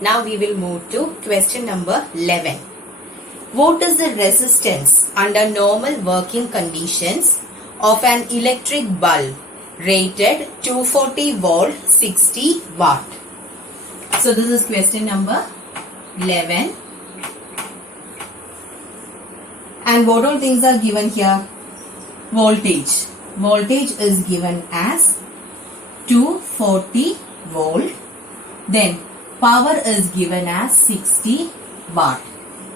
Now we will move to question number 11. What is the resistance under normal working conditions of an electric bulb rated 240 volt 60 watt? So this is question number 11. And what all things are given here? Voltage. Voltage is given as 240 volt. Then power is given as 60 watt.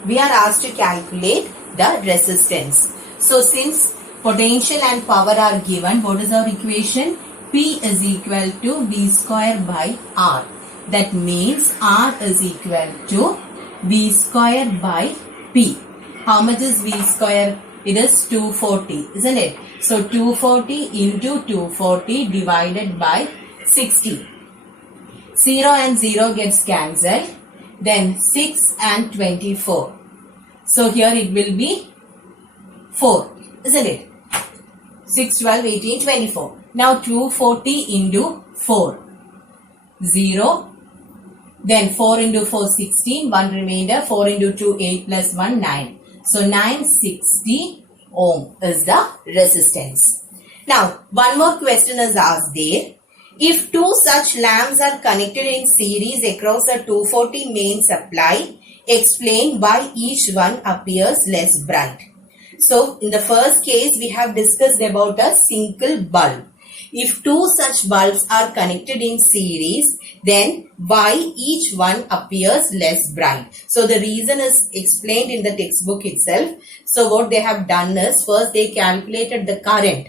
We are asked to calculate the resistance. So since potential and power are given, what is our equation? P is equal to V square by R. That means R is equal to V square by P. How much is V square? It is 240, isn't it? So 240 into 240 divided by 60. 0 and 0 gets cancelled. Then 6 and 24. So here it will be 4, isn't it? 6, 12, 18, 24. Now 240 into 4. 0. Then 4 into 4, 16. 1 remainder. 4 into 2, 8 plus 1, 9. So 960 ohm is the resistance. Now one more question is asked there. If two such lamps are connected in series across a 240 main supply, explain why each one appears less bright. So in the first case we have discussed about a single bulb. If two such bulbs are connected in series, then why each one appears less bright? So the reason is explained in the textbook itself. So what they have done is, first they calculated the current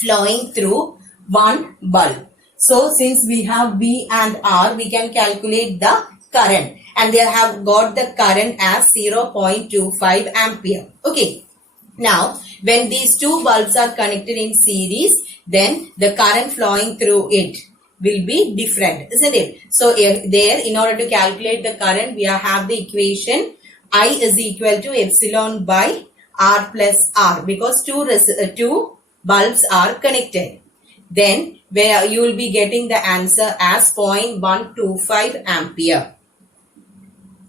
flowing through one bulb. So since we have V and R, we can calculate the current, and they have got the current as 0.25 ampere. Okay. Now, when these two bulbs are connected in series, then the current flowing through it will be different, isn't it? So, there, in order to calculate the current, we have the equation I is equal to epsilon by R plus R, because two bulbs are connected. Then, where you will be getting the answer as 0.125 ampere.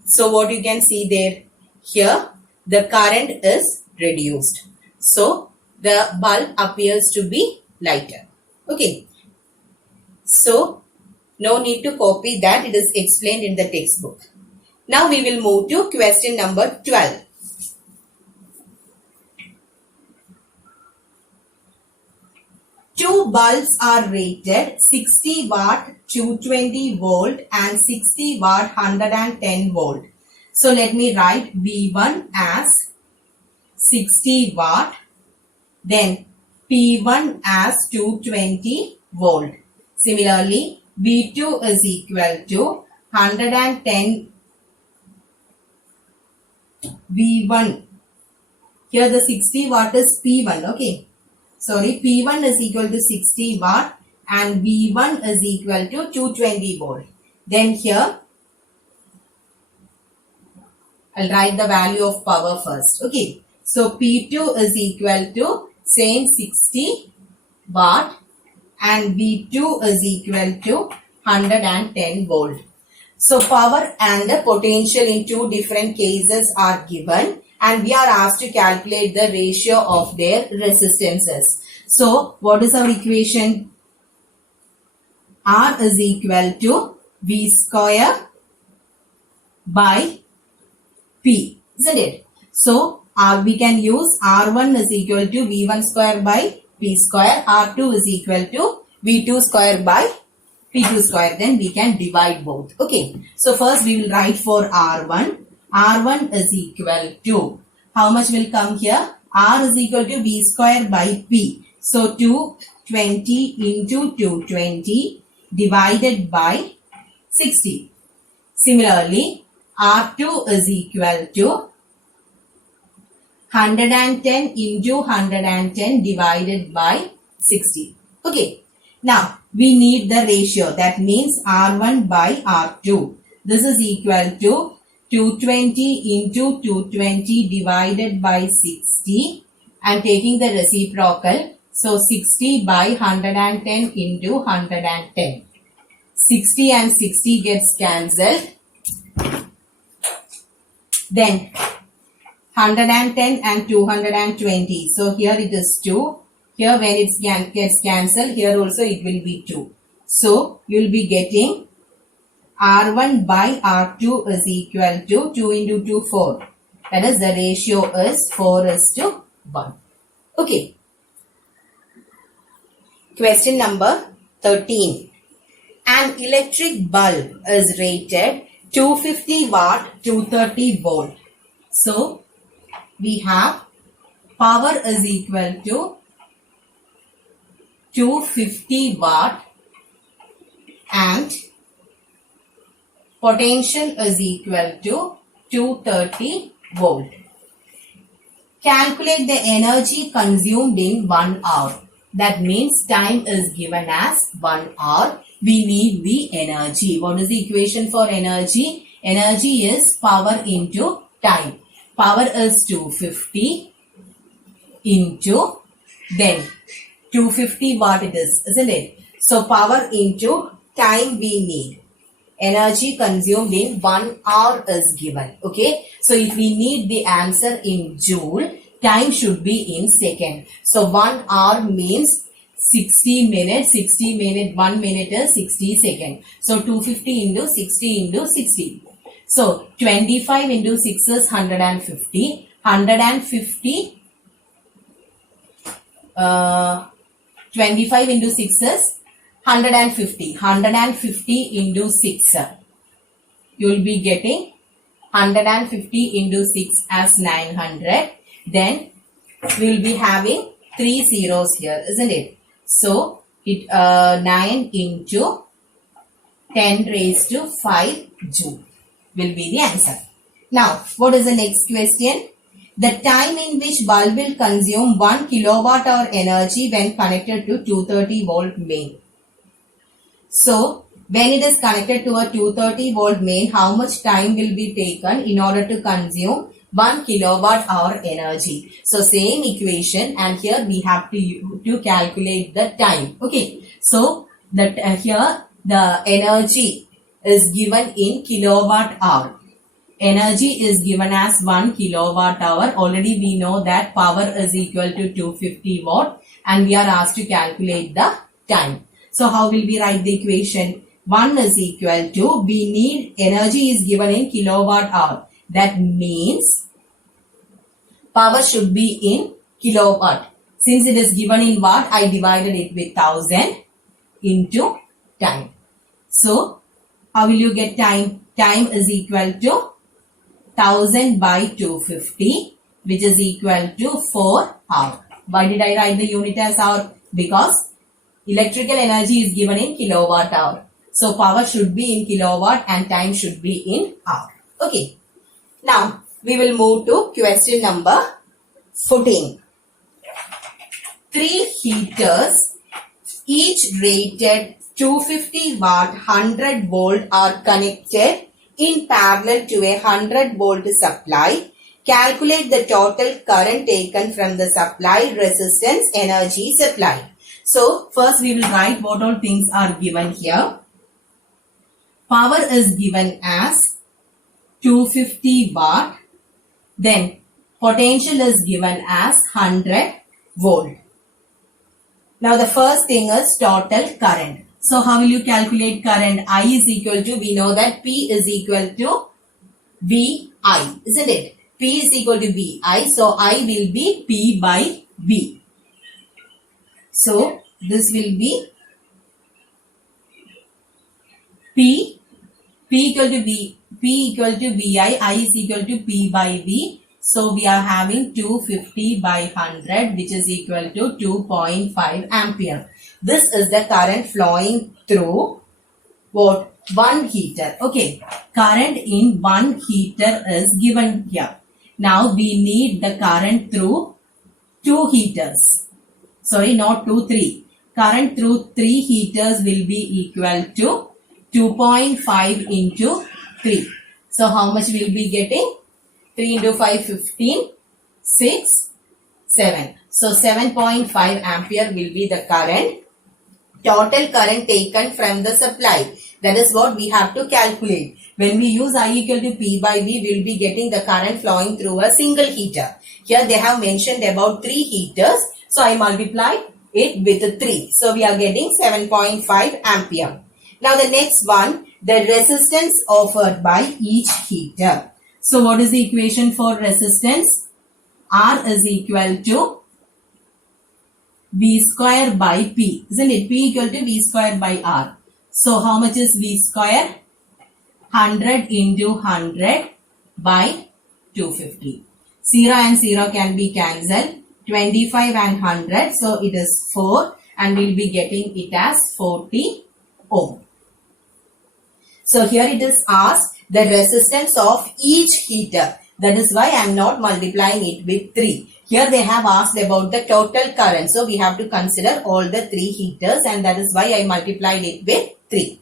So, what you can see there, here, the current is reduced. So, the bulb appears to be lighter. Okay. So, no need to copy that. It is explained in the textbook. Now, we will move to question number 12. Two bulbs are rated 60 watt 220 volt and 60 watt 110 volt. So, let me write V1 as 60 watt, then P1 as 220 volt. Similarly, V2 is equal to 110 V1. Here the 60 watt is P1, okay. Sorry, P1 is equal to 60 watt and V1 is equal to 220 volt. Then here, I'll write the value of power first, okay. So, P2 is equal to same 60 watt and V2 is equal to 110 volt. So, power and the potential in two different cases are given, and we are asked to calculate the ratio of their resistances. So, what is our equation? R is equal to V square by P, isn't it? So, we can use R1 is equal to V1 square by P square. R2 is equal to V2 square by P2 square. Then we can divide both. Okay. So, first we will write for R1. R1 is equal to, how much will come here? R is equal to V square by P. So, 220 into 220 divided by 60. Similarly, R2 is equal to 110 into 110 divided by 60. Okay. Now, we need the ratio. That means R1 by R2. This is equal to 220 into 220 divided by 60. I am taking the reciprocal. So, 60 by 110 into 110. 60 and 60 gets cancelled. Then 110 and 220. So here it is 2. Here when it gets cancelled, here also it will be 2. So you will be getting R1 by R2 is equal to 2 into 2, 4. That is, the ratio is 4:1. Okay. Question number 13. An electric bulb is rated 250 watt, 230 volt. So, we have power is equal to 250 watt and potential is equal to 230 volt. Calculate the energy consumed in 1 hour. That means time is given as 1 hour. We need the energy. What is the equation for energy? Energy is power into time. Power is 250 into, then 250 watt it is, isn't it? So power into time we need. Energy consumed in 1 hour is given. Okay. So if we need the answer in joule, time should be in second. So 1 hour means 60 minutes. 1 minute is 60 seconds. So 250 into 60 into 60. So 25 into 6 is 150. 150. 25 into 6 is 150. 150 into 6. You will be getting 150 into 6 as 900. Then we will be having 3 zeros here, isn't it? So it 9 into 10 raised to 5 joule will be the answer. Now, what is the next question? The time in which bulb will consume 1 kilowatt hour energy when connected to 230 volt main. So, when it is connected to a 230 volt main, how much time will be taken in order to consume 1 kilowatt hour energy? So, same equation, and here we have to calculate the time. Okay. So, that here the energy is given in kilowatt hour. Energy is given as 1 kilowatt hour. Already we know that power is equal to 250 watt, and we are asked to calculate the time. So how will we write the equation? 1 is equal to, we need energy is given in kilowatt hour. That means power should be in kilowatt. Since it is given in watt, I divided it with 1000 into time. So how will you get time? Time is equal to 1000 by 250, which is equal to 4 hour. Why did I write the unit as hour? Because electrical energy is given in kilowatt hour. So power should be in kilowatt and time should be in hour. Okay. Now we will move to question number 14. 3 heaters, each rated 250 watt 100 volt, are connected in parallel to a 100 volt supply. Calculate the total current taken from the supply resistance energy supplied. So first we will write what all things are given here. Power is given as 250 watt. Then potential is given as 100 volt. Now the first thing is total current. So how will you calculate current? I is equal to, we know that P is equal to VI, isn't it? P is equal to VI. So I will be P by V. So this will be P equal to V, P equal to VI, I is equal to P by V. So we are having 250 by 100, which is equal to 2.5 ampere. This is the current flowing through what? One heater. Okay. Current in one heater is given here. Now we need the current through 2 heaters. Sorry, not 2, 3. Current through 3 heaters will be equal to 2.5 into 3. So how much will be getting? 3 into 5, 15, 6, 7. So 7.5 ampere will be the current. Total current taken from the supply. That is what we have to calculate. When we use I equal to P by V, we will be getting the current flowing through a single heater. Here they have mentioned about 3 heaters. So I multiply it with 3. So we are getting 7.5 ampere. Now the next one, the resistance offered by each heater. So what is the equation for resistance? R is equal to V square by P. Isn't it? P equal to V square by R. So how much is V square? 100 into 100 by 250. 0 and 0 can be cancelled. 25 and 100. So it is 4 and we will be getting it as 40 ohm. So here it is asked the resistance of each heater. That is why I am not multiplying it with 3. Here they have asked about the total current. So we have to consider all the 3 heaters and that is why I multiplied it with 3.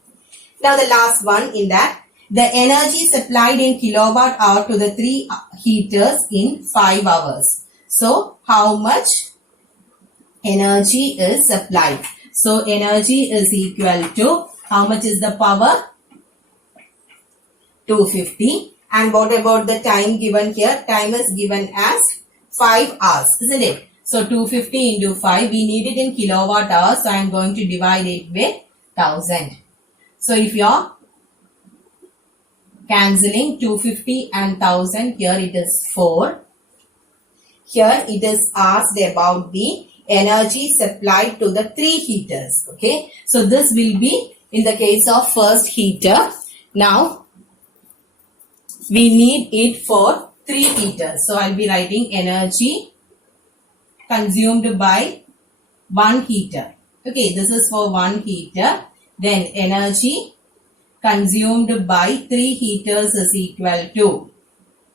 Now the last one in that, the energy supplied in kilowatt hour to the 3 heaters in 5 hours. So how much energy is supplied? So energy is equal to, how much is the power? 250. And what about the time given here? Time is given as 5 hours, isn't it? So 250 into 5, we need it in kilowatt hours. So I am going to divide it with 1000. So if you are cancelling 250 and 1000, here it is 4. Here it is asked about the energy supplied to the 3 heaters. Okay. So this will be in the case of first heater. Now we need it for 3 heaters. So I'll be writing energy consumed by 1 heater. Okay, this is for 1 heater. Then energy consumed by 3 heaters is equal to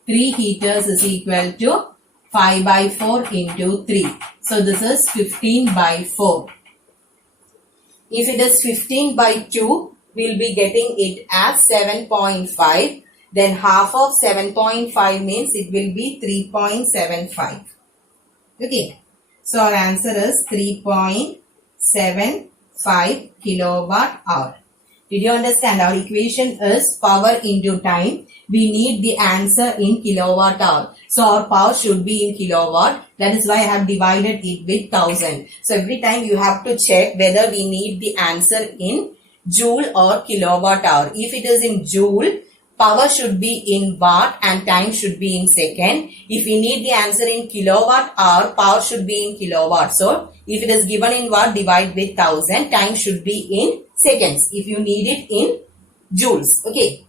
3 heaters is equal to 5 by 4 into 3. So this is 15 by 4. If it is 15 by 2, we will be getting it as 7.5. Then half of 7.5 means it will be 3.75. Okay. So our answer is 3.75 kilowatt hour. Did you understand? Our equation is power into time. We need the answer in kilowatt hour. So our power should be in kilowatt. That is why I have divided it with 1000. So every time you have to check whether we need the answer in joule or kilowatt hour. If it is in joule, power should be in watt and time should be in second. If we need the answer in kilowatt hour, power should be in kilowatt. So if it is given in watt, divide with 1000. Time should be in seconds. If you need it in joules. Okay.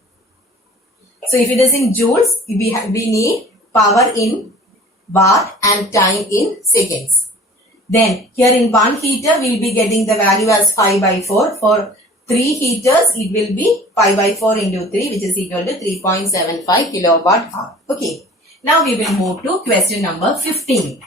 So if it is in joules, we need power in watt and time in seconds. Then here in 1 heater, we will be getting the value as 5 by 4. For 3 heaters, it will be 5 by 4 into 3, which is equal to 3.75 kilowatt hour. Okay. Now we will move to question number 15.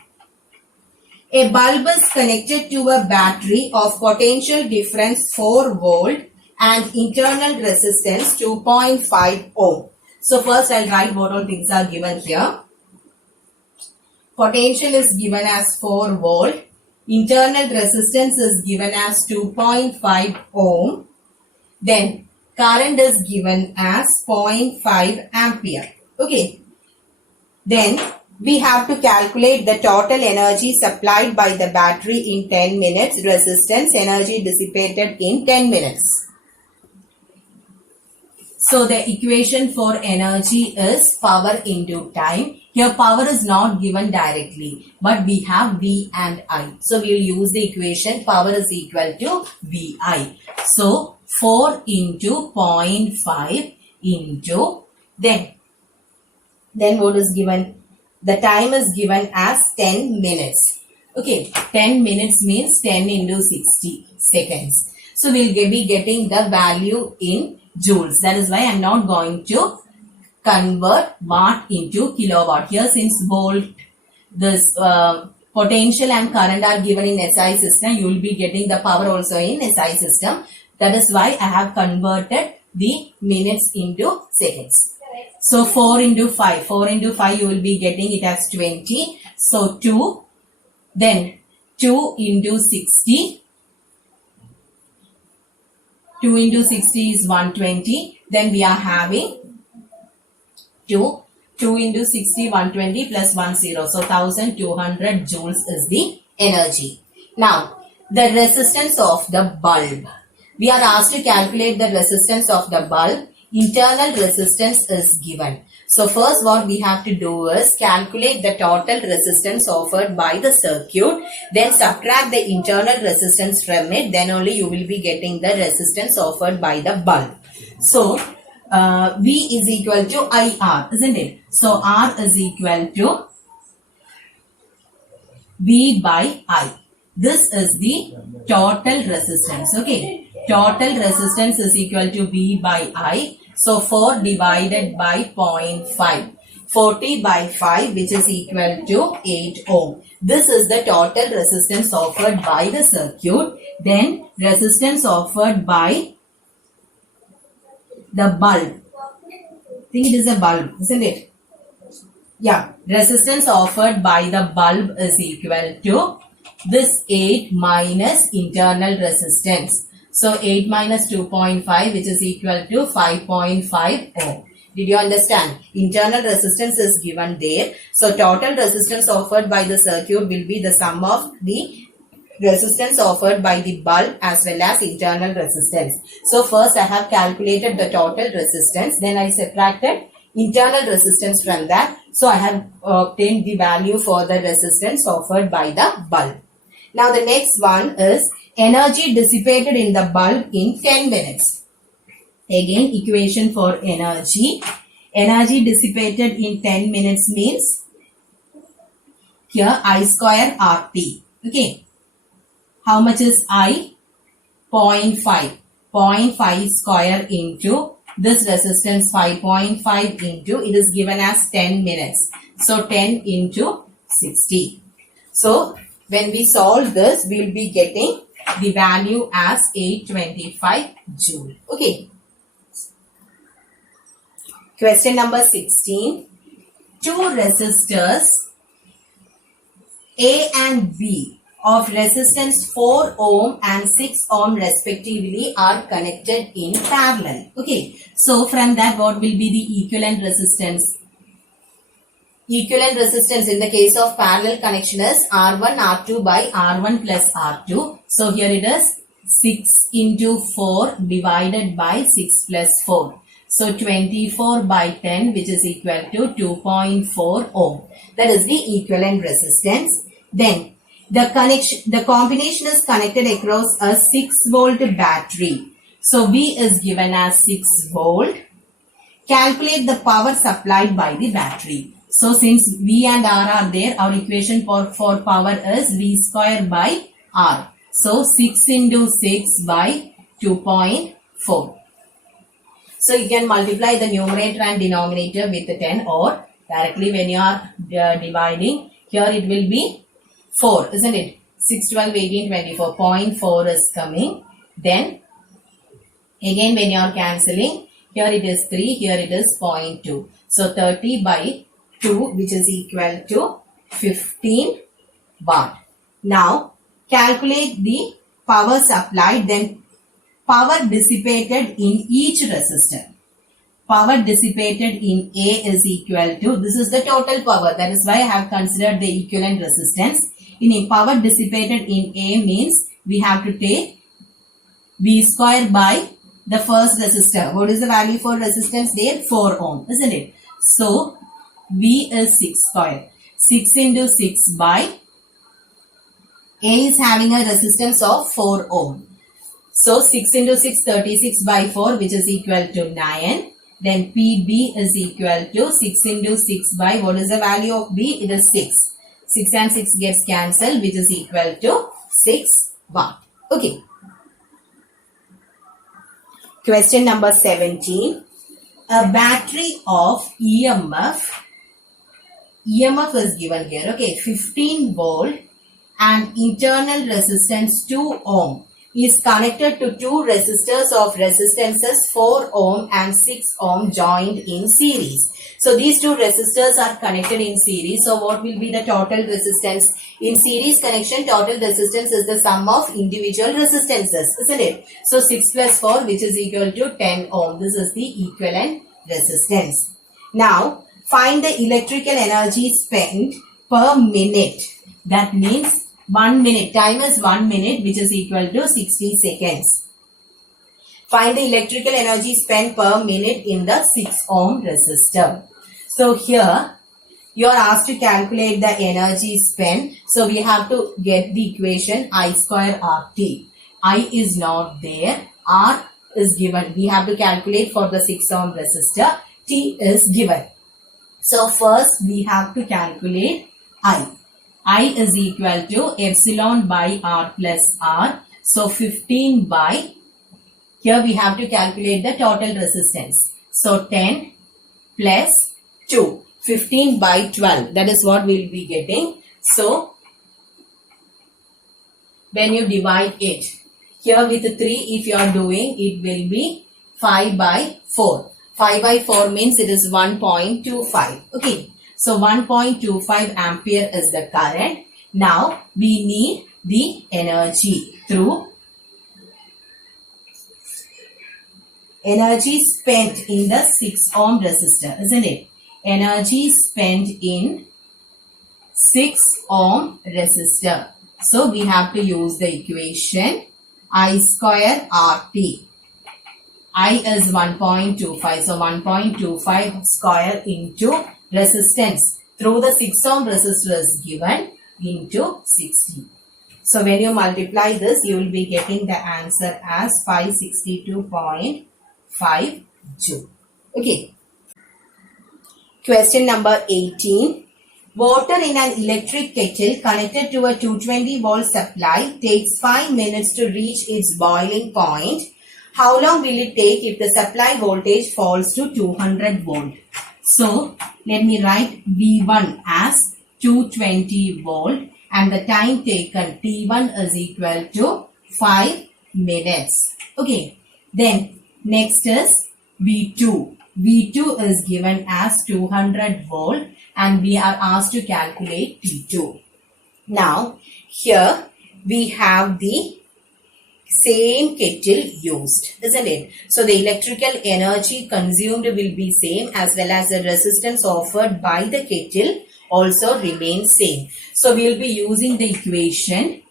A bulb is connected to a battery of potential difference 4 volt and internal resistance 2.5 ohm. So first I'll write what all things are given here. Potential is given as 4 volt. Internal resistance is given as 2.5 ohm. Then current is given as 0.5 ampere. Okay. Then we have to calculate the total energy supplied by the battery in 10 minutes, resistance, energy dissipated in 10 minutes. So the equation for energy is power into time. Here power is not given directly, but we have V and I. So we will use the equation power is equal to VI. So 4 into 0.5 into then what is given? The time is given as 10 minutes. Okay, 10 minutes means 10 into 60 seconds. So we will be getting the value in joules. That is why I am not going to convert watt into kilowatt. Here since volt, this potential and current are given in SI system, you will be getting the power also in SI system. That is why I have converted the minutes into seconds. So 4 into 5. 4 into 5 you will be getting it as 20. So 2. Then 2 into 60. 2 into 60 is 120. Then we are having 2 into 60, 120 plus 10. So 1200 joules is the energy. Now, the resistance of the bulb. We are asked to calculate the resistance of the bulb. Internal resistance is given. So first what we have to do is calculate the total resistance offered by the circuit. Then subtract the internal resistance from it. Then only you will be getting the resistance offered by the bulb. So V is equal to IR, isn't it? So R is equal to V by I. This is the total resistance. Okay. Total resistance is equal to V by I. So 4 divided by 0.5. 40 by 5, which is equal to 8 ohm. This is the total resistance offered by the circuit. Then resistance offered by the bulb. I think it is a bulb, isn't it? Yeah. Resistance offered by the bulb is equal to this 8 minus internal resistance. So 8 minus 2.5, which is equal to 5.5 ohm. Did you understand? Internal resistance is given there. So total resistance offered by the circuit will be the sum of the resistance offered by the bulb as well as internal resistance. So first I have calculated the total resistance. Then I subtracted internal resistance from that. So I have obtained the value for the resistance offered by the bulb. Now the next one is energy dissipated in the bulb in 10 minutes. Again, equation for energy. Energy dissipated in 10 minutes means here I square RT. Okay. How much is I? 0.5. 0.5 square into this resistance 5.5 into, it is given as 10 minutes. So 10 into 60. So when we solve this, we will be getting the value as 825 joule. Okay. Question number 16. Two resistors A and B of resistance 4 ohm and 6 ohm respectively are connected in parallel. Okay. So from that, what will be the equivalent resistance? Equivalent resistance in the case of parallel connection is R1 R2 by R1 plus R2. So here it is 6 into 4 divided by 6 plus 4. So 24 by 10, which is equal to 2.4 ohm. That is the equivalent resistance. Then the combination is connected across a 6 volt battery. So V is given as 6 volt. Calculate the power supplied by the battery. So since V and R are there, our equation for power is V square by R. So 6 into 6 by 2.4. So you can multiply the numerator and denominator with 10, or directly when you are dividing, here it will be 4, isn't it? 6, 12, 18, 24. 0.4 is coming. Then again when you are cancelling, here it is 3, here it is 0.2. So 30 by 2, which is equal to 15 watt. Now calculate the power supplied, then power dissipated in each resistor. Power dissipated in A is equal to, this is the total power, that is why I have considered the equivalent resistance. In power dissipated in A means we have to take V square by the first resistor. What is the value for resistance there? 4 ohm, isn't it? So V is 6 square. 6 into 6 by A is having a resistance of 4 ohm. So 6 into 6, 36 by 4, which is equal to 9. Then PB is equal to 6 into 6 by, what is the value of B? It is 6. 6 and 6 gets cancelled, which is equal to 6 watt. Okay. Question number 17. A battery of EMF is given here. Okay, 15 volt and internal resistance 2 ohm. is connected to two resistors of resistances 4 ohm and 6 ohm joined in series. So these two resistors are connected in series. So what will be the total resistance? In series connection, total resistance is the sum of individual resistances, isn't it? So 6 plus 4, which is equal to 10 ohm. This is the equivalent resistance. Now find the electrical energy spent per minute. That means 1 minute. Time is 1 minute, which is equal to 60 seconds. Find the electrical energy spent per minute in the 6 ohm resistor. So here you are asked to calculate the energy spent. So we have to get the equation I square RT. I is not there. R is given. We have to calculate for the 6 ohm resistor. T is given. So first we have to calculate I. I is equal to epsilon by R plus R. So 15 by, here we have to calculate the total resistance. So 10 plus 2. 15 by 12. That is what we will be getting. So when you divide it, here with 3 if you are doing, it will be 5 by 4. 5 by 4 means it is 1.25. Okay. So 1.25 ampere is the current. Now we need the energy through energy spent in the 6 ohm resistor, isn't it? Energy spent in 6 ohm resistor. So we have to use the equation I square RT. I is 1.25. So 1.25 square into resistance through the 6 ohm resistor is given into 60. So when you multiply this, you will be getting the answer as 562.5 joule. Okay. Question number 18. Water in an electric kettle connected to a 220 volt supply takes 5 minutes to reach its boiling point. How long will it take if the supply voltage falls to 200 volt? So let me write V1 as 220 volt and the time taken T1 is equal to 5 minutes. Okay. Then next is V2. V2 is given as 200 volt and we are asked to calculate T2. Now here we have the same kettle used, isn't it? So the electrical energy consumed will be same as well as the resistance offered by the kettle also remains same. So we will be using the equation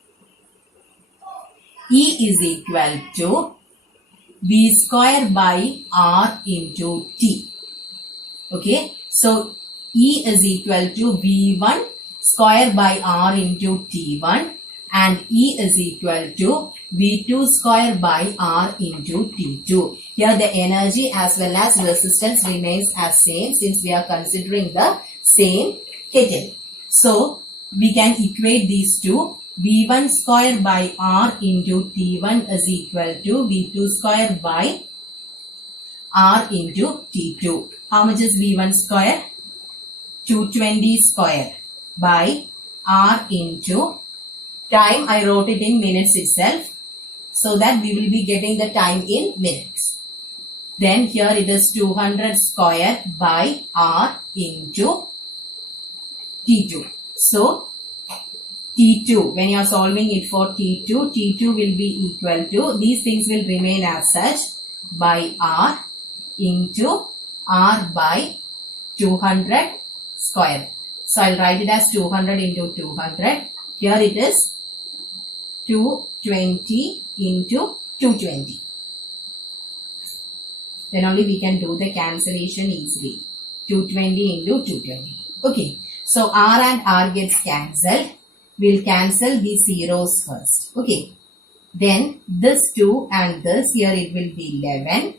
E is equal to V square by R into T. Okay. So E is equal to V1 square by R into T1 and E is equal to V2 square by R into T2. Here the energy as well as resistance remains as same since we are considering the same kettle. So we can equate these two. V1 square by R into T1 is equal to V2 square by R into T2. How much is V1 square? 220 square by R into time. I wrote it in minutes itself so that we will be getting the time in minutes. Then here it is 200 square by R into T2. So T2, when you are solving it for T2, T2 will be equal to, these things will remain as such, by R into R by 200 square. So I'll write it as 200 into 200. Here it is 220 into 220. Then only we can do the cancellation easily. 220 into 220. Okay. So R and R gets cancelled. We'll cancel the zeros first. Okay. Then this 2 and this, here it will be 11.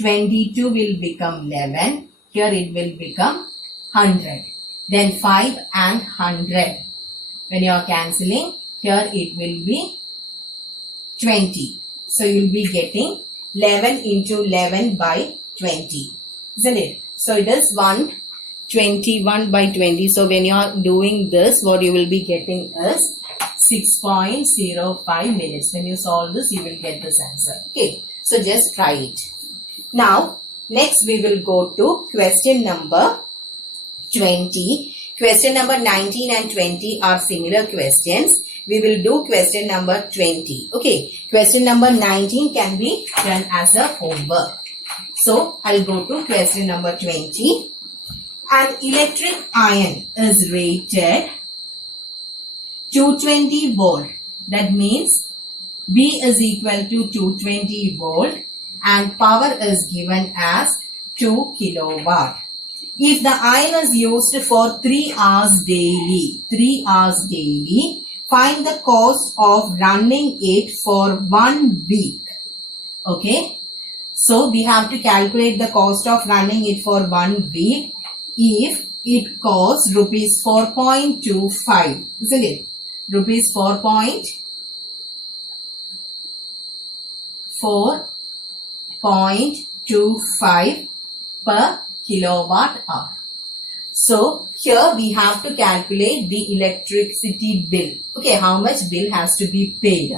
22 will become 11. Here it will become 100. Then 5 and 100. When you are cancelling, here it will be 20. So you will be getting 11 into 11 by 20. Isn't it? So it is 120 21 by 20. So when you are doing this, what you will be getting is 6.05 minutes. When you solve this, you will get this answer. Okay, so just try it. Now, next we will go to question number 20. Question number 19 and 20 are similar questions. We will do question number 20. Okay, question number 19 can be done as a homework. So, I'll go to question number 20. An electric iron is rated 220 volt. That means V is equal to 220 volt and power is given as 2 kilowatt. If the iron is used for 3 hours daily, find the cost of running it for 1 week. Okay. So, we have to calculate the cost of running it for 1 week if it costs rupees 4.25. Isn't it? Rupees 4.25 per kilowatt hour. So, here we have to calculate the electricity bill. Okay, how much bill has to be paid.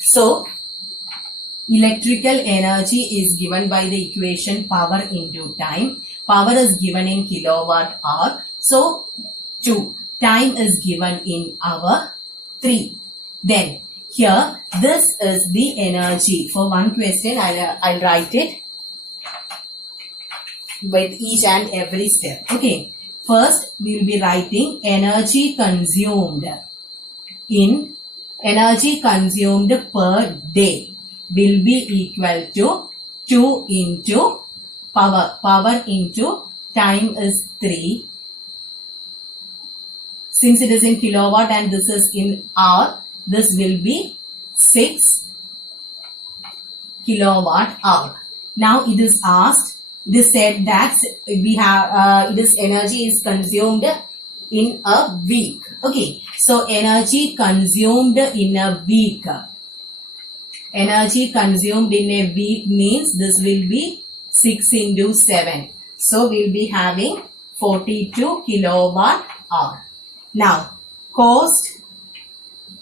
So, electrical energy is given by the equation power into time. Power is given in kilowatt hour. So, 2. Time is given in hour. 3. Then, here, this is the energy. For one question, I'll write it with each and every step. Okay. First, we will be writing energy consumed per day will be equal to 2 into power. Power into time is 3. Since it is in kilowatt and this is in hour, this will be 6 kilowatt hour. Now it is asked, it is said that we have this energy is consumed in a week. Okay, so energy consumed in a week. Energy consumed in a week means this will be 6 into 7. So we will be having 42 kilowatt hour. Now, cost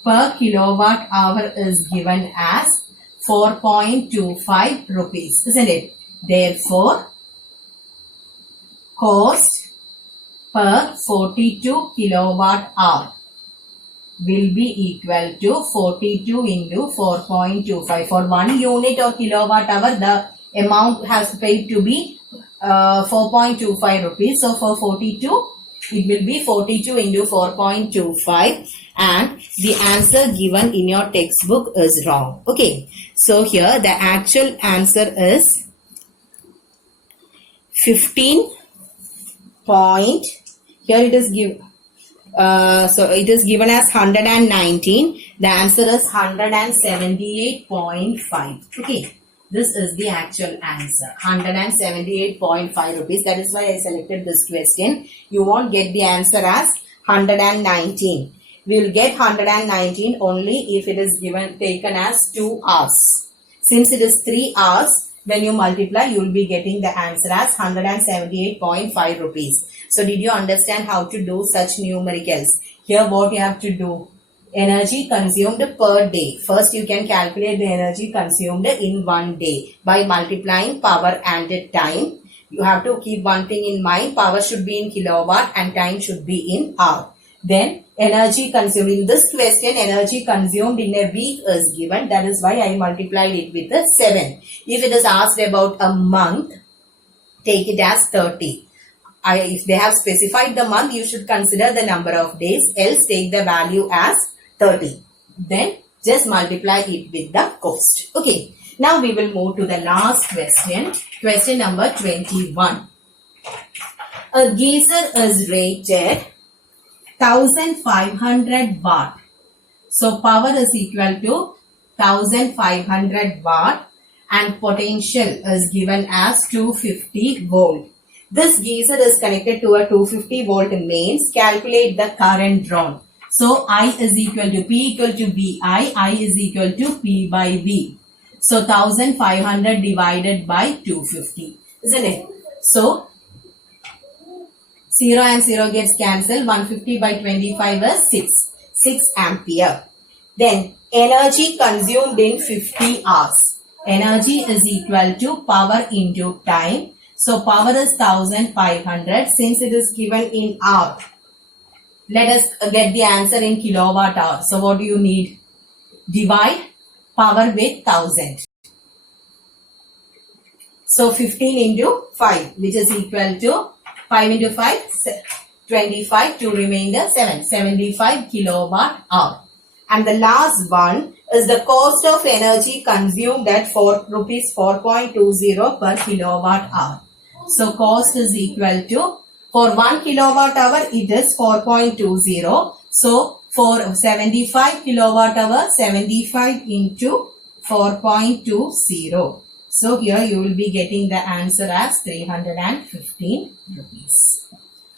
per kilowatt hour is given as 4.25 rupees, isn't it? Therefore, cost per 42 kilowatt hour will be equal to 42 into 4.25. For 1 unit or kilowatt hour, the amount has paid to be 4.25 rupees. So, for 42, it will be 42 into 4.25 and the answer given in your textbook is wrong. Okay. So, here the actual answer is 15 point. Here it is given. So, it is given as 119. The answer is 178.5. Okay. This is the actual answer. 178.5 rupees. That is why I selected this question. You won't get the answer as 119. We will get 119 only if it is taken as 2 hours. Since it is 3 hours, when you multiply, you will be getting the answer as 178.5 rupees. So, did you understand how to do such numericals? Here, what you have to do? Energy consumed per day. First, you can calculate the energy consumed in 1 day by multiplying power and time. You have to keep one thing in mind. Power should be in kilowatt and time should be in hour. Then, energy consumed. In this question, energy consumed in a week is given. That is why I multiplied it with a 7. If it is asked about a month, take it as 30. If they have specified the month, you should consider the number of days. Else, take the value as 30. Then, just multiply it with the cost. Okay. Now, we will move to the last question. Question number 21. A geyser is rated 1500 watt. So, power is equal to 1500 watt and potential is given as 250 volt. This geyser is connected to a 250 volt mains. Calculate the current drawn. So, I is equal to P equal to VI. I is equal to P by V. So, 1500 divided by 250. Isn't it? So, 0 and 0 gets cancelled. 150 by 25 is 6 ampere. Then energy consumed in 50 hours. Energy is equal to power into time. So power is 1500 since it is given in hour. Let us get the answer in kilowatt hour. So what do you need? Divide power with 1000. So 15 into 5, which is equal to 5 into 5, 25, to remainder 7, 75 kilowatt hour. And the last one is the cost of energy consumed at rupees 4.20 per kilowatt hour. So cost is equal to, for 1 kilowatt hour it is 4.20. So for 75 kilowatt hour, 75 into 4.20. So here you will be getting the answer as 315 rupees.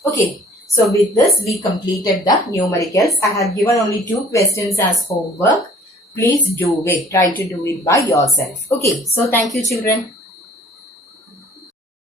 Okay. So with this we completed the numericals. I have given only 2 questions as homework. Please do it. Try to do it by yourself. Okay. So thank you children.